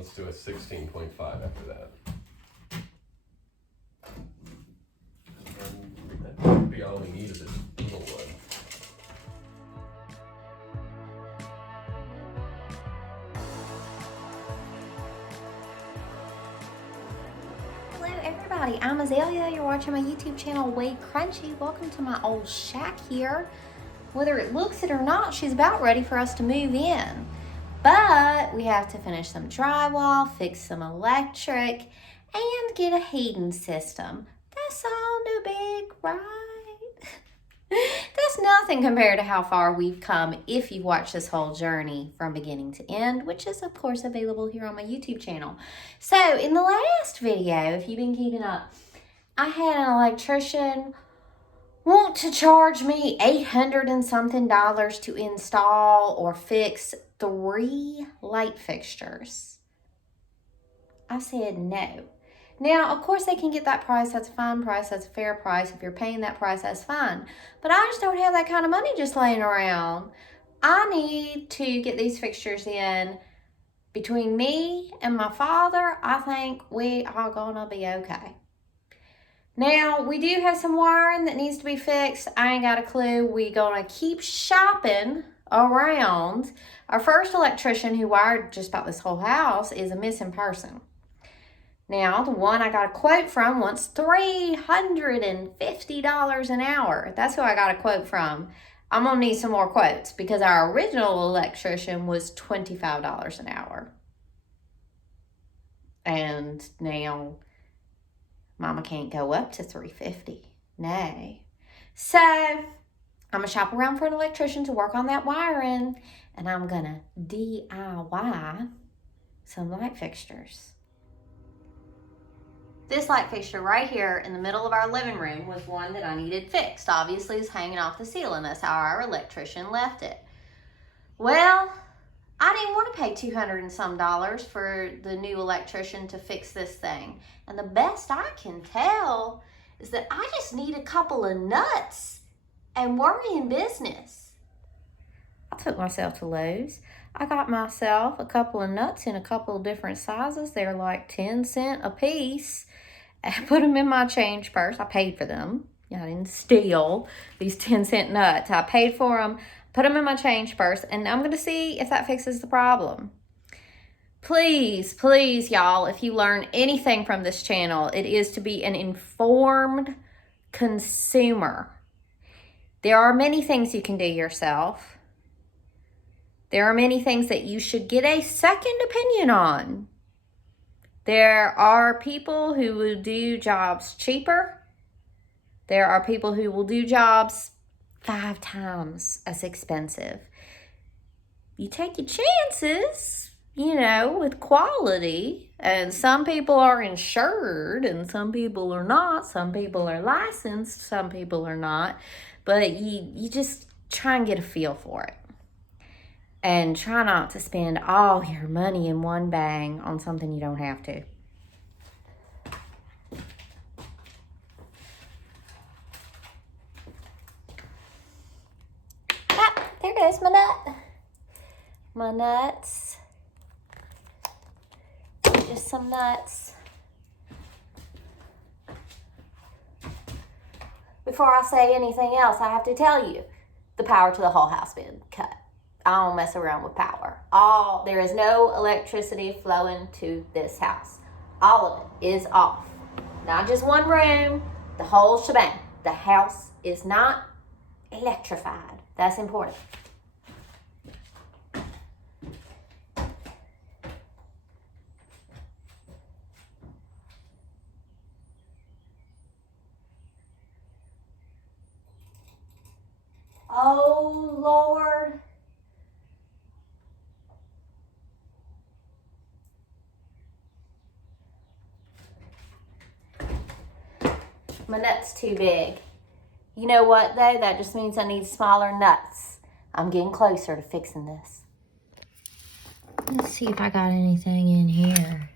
Let's do a 16.5 after that. And that would be all we need is this little one. Hello everybody, I'm Azalea. You're watching my YouTube channel, WayCrunchy. Welcome to my old shack here. Whether it looks it or not, she's about ready for us to move in. But we have to finish some drywall, fix some electric, and get a heating system. That's all no big, right? That's nothing compared to how far we've come if you've watched this whole journey from beginning to end, which is of course available here on my YouTube channel. So in the last video, if you've been keeping up, I had an electrician want to charge me $800 and something to install or fix 3 light fixtures. I said no. Now, of course, they can get that price. That's a fine price. That's a fair price. If you're paying that price, that's fine. But I just don't have that kind of money just laying around. I need to get these fixtures in. Between me and my father, I think we are gonna be okay. Now, we do have some wiring that needs to be fixed. I ain't got a clue. We're gonna keep shopping around. Our first electrician who wired just about this whole house is a missing person. Now, the one I got a quote from wants $350 an hour. That's who I got a quote from. I'm gonna need some more quotes because our original electrician was $25 an hour. And now, Mama can't go up to $350. Nay. So, I'm gonna shop around for an electrician to work on that wiring, and I'm gonna DIY some light fixtures. This light fixture right here in the middle of our living room was one that I needed fixed. Obviously, it's hanging off the ceiling. That's how our electrician left it. Well, I didn't want to pay $200 and some for the new electrician to fix this thing. And the best I can tell is that I just need a couple of nuts and we're in business. I took myself to Lowe's. I got myself a couple of nuts in a couple of different sizes. They're like 10 cents a piece. I put them in my change purse. I paid for them. I didn't steal these 10-cent nuts. I paid for them, put them in my change purse, and I'm going to see if that fixes the problem. Please, please, y'all, if you learn anything from this channel, it is to be an informed consumer. There are many things you can do yourself. There are many things that you should get a second opinion on. There are people who will do jobs cheaper. There are people who will do jobs 5 times as expensive. You take your chances, you know, with quality. And some people are insured and some people are not. Some people are licensed, some people are not. But you just try and get a feel for it. And try not to spend all your money in one bang on something you don't have to. Ah, there goes my nut. My nuts. Just some nuts. Before I say anything else, I have to tell you, the power to the whole house been cut. I don't mess around with power. There is no electricity flowing to this house. All of it is off. Not just one room, the whole shebang. The house is not electrified. That's important. Oh, Lord. My nut's too big. You know what, though? That just means I need smaller nuts. I'm getting closer to fixing this. Let's see if I got anything in here.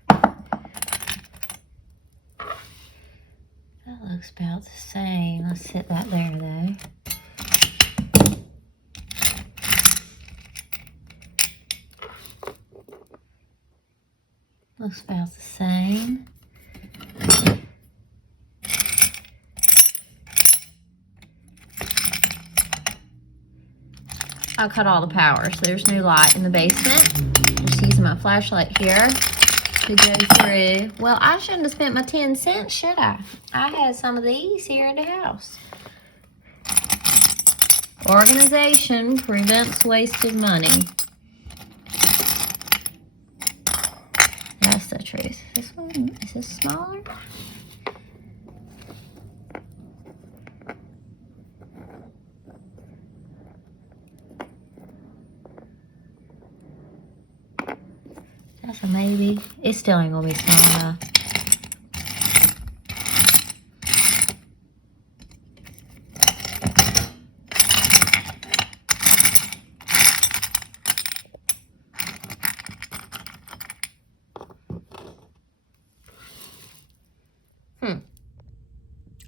That looks about the same. Let's sit that there, though. Looks about the same. I cut all the power, so there's no light in the basement. Just using my flashlight here to go through. Well, I shouldn't have spent my 10 cents, should I? I had some of these here in the house. Organization prevents wasted money. That's the truth. This one, is this smaller? That's a maybe. It still ain't gonna be small enough.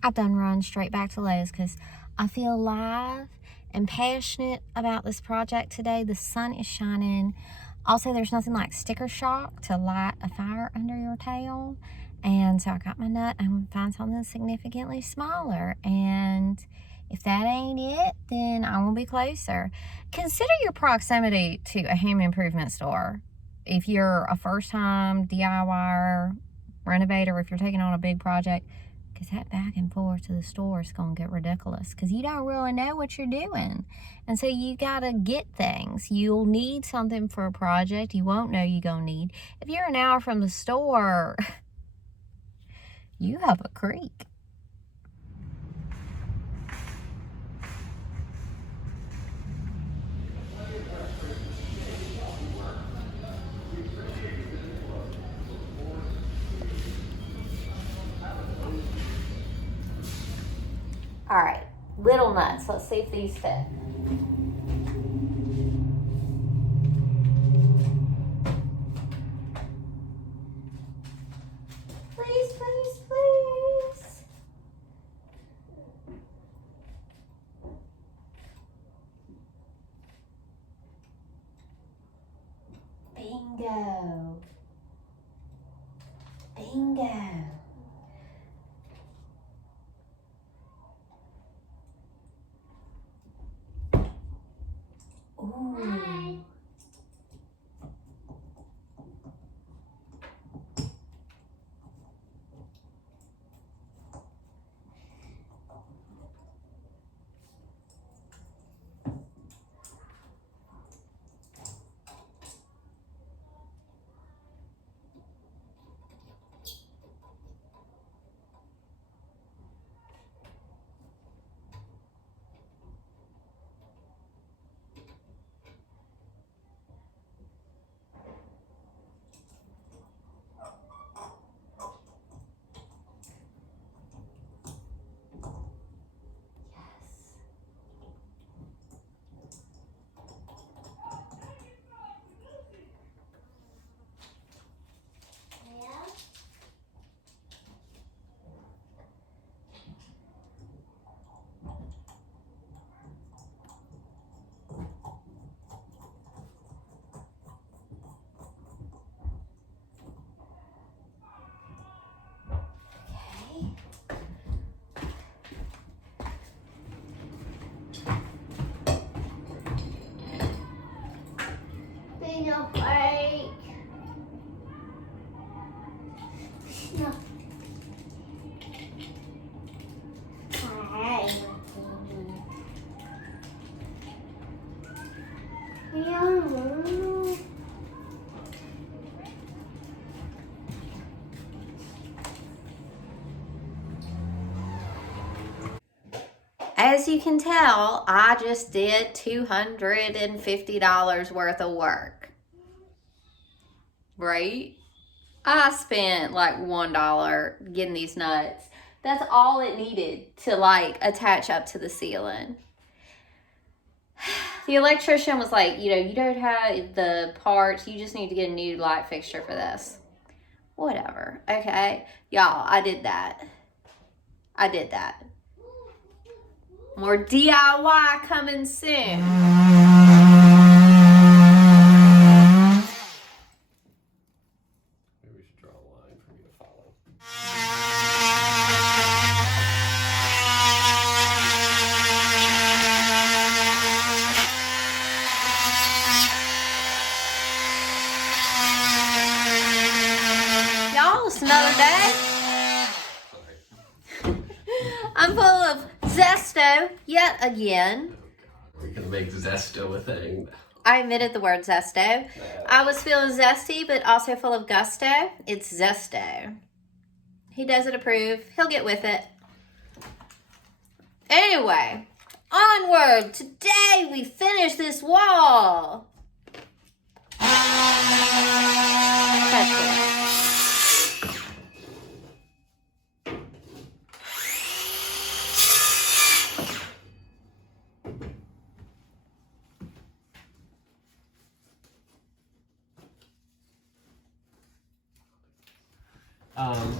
I've done run straight back to Lowe's because I feel alive and passionate about this project today. The sun is shining. Also, there's nothing like sticker shock to light a fire under your tail. And so I got my nut. I'm going to find something significantly smaller. And if that ain't it, then I will be closer. Consider your proximity to a home improvement store. If you're a first-time DIYer, renovator, if you're taking on a big project, because that back and forth to the store is going to get ridiculous because you don't really know what you're doing. And so you got to get things. You'll need something for a project you won't know you're going to need. If you're an hour from the store, you have a creek. All right, little nuts. Let's see if these fit. Please, please, please. Bingo. Bingo. Ooh. No break. No. Hi. As you can tell, I just did $250 worth of work. Right? I spent like $1 getting these nuts. That's all it needed to like attach up to the ceiling. The electrician was like, you know, you don't have the parts. You just need to get a new light fixture for this. Whatever. Okay. Y'all, I did that. I did that. More DIY coming soon. Maybe we zesto yet again. We're gonna make zesto a thing. I omitted the word zesto. I was feeling zesty, but also full of gusto. It's zesto. He doesn't approve. He'll get with it. Anyway, onward. Today we finish this wall. That's it.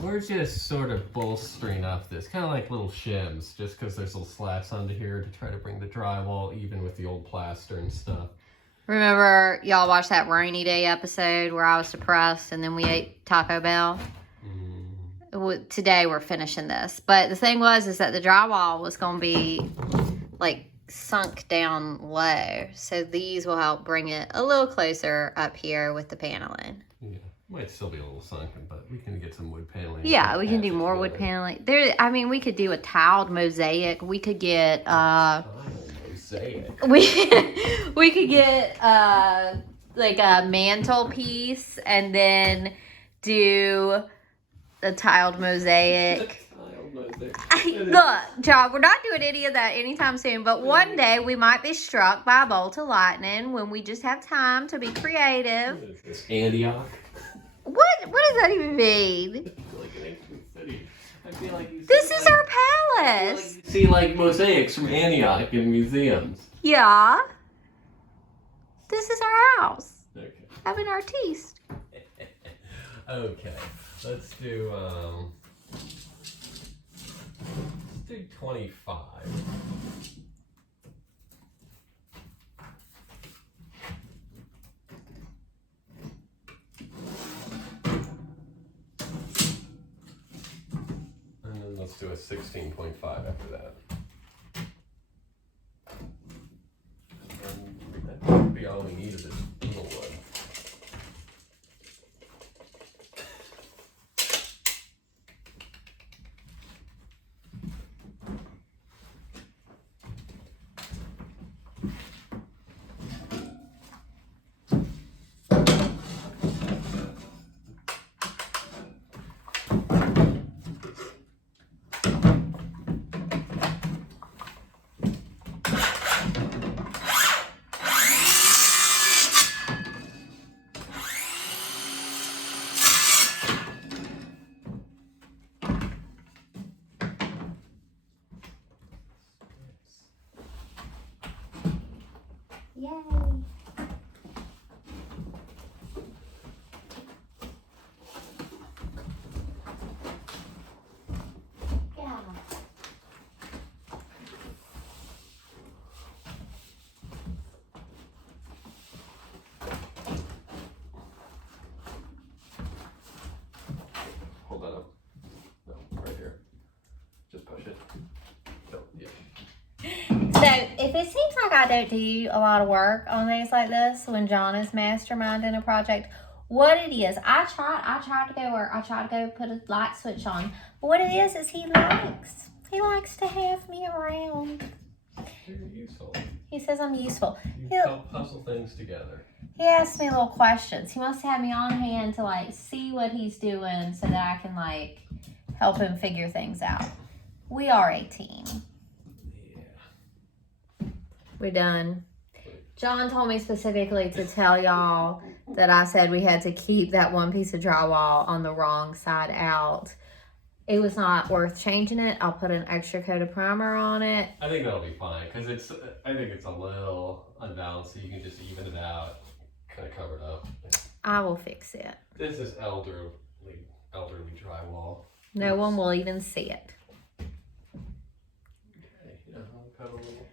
We're just sort of bolstering up this, kind of like little shims, just because there's little slats under here to try to bring the drywall even with the old plaster and stuff. Remember, y'all watched that rainy day episode where I was depressed and then we ate Taco Bell? Today we're finishing this. But the thing is that the drywall was going to be like sunk down low. So these will help bring it a little closer up here with the paneling. Yeah, might still be a little sunken, but we can get some wood paneling. Yeah, we can do more wood paneling. I mean, we could do a tiled mosaic. We could get mosaic. we could get like a mantelpiece and then do a tiled mosaic. Look, John, we're not doing any of that anytime soon, but one day we might be struck by a bolt of lightning when we just have time to be creative. What is this, Antioch? What does that even mean? Like an ancient city. I feel like This is our palace. You see like mosaics from Antioch in museums. Yeah. This is our house. Okay. Have an artiste. Okay. Let's do 25. And then let's do a 16.5 after that. And that would be all we need is this little one. Yay. Yeah. Hold that up. No, right here. Just push it. No, yeah. So if it seems like I don't do a lot of work on things like this when John is masterminding a project, what it is, I tried to go work. I tried to go put a light switch on. But what it is he likes to have me around. You're useful. He says I'm useful. You help puzzle things together. He asks me little questions. He wants to have me on hand to like see what he's doing so that I can like help him figure things out. We are a team. We're done. John told me specifically to tell y'all that I said we had to keep that one piece of drywall on the wrong side out. It was not worth changing it. I'll put an extra coat of primer on it. I think that'll be fine because I think it's a little unbalanced, so you can just even it out, kind of cover it up. I will fix it. This is elderly drywall. No one will even see it. Okay, I'll cut a little.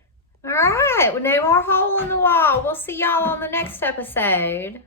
All right, no more hole in the wall. We'll see y'all on the next episode.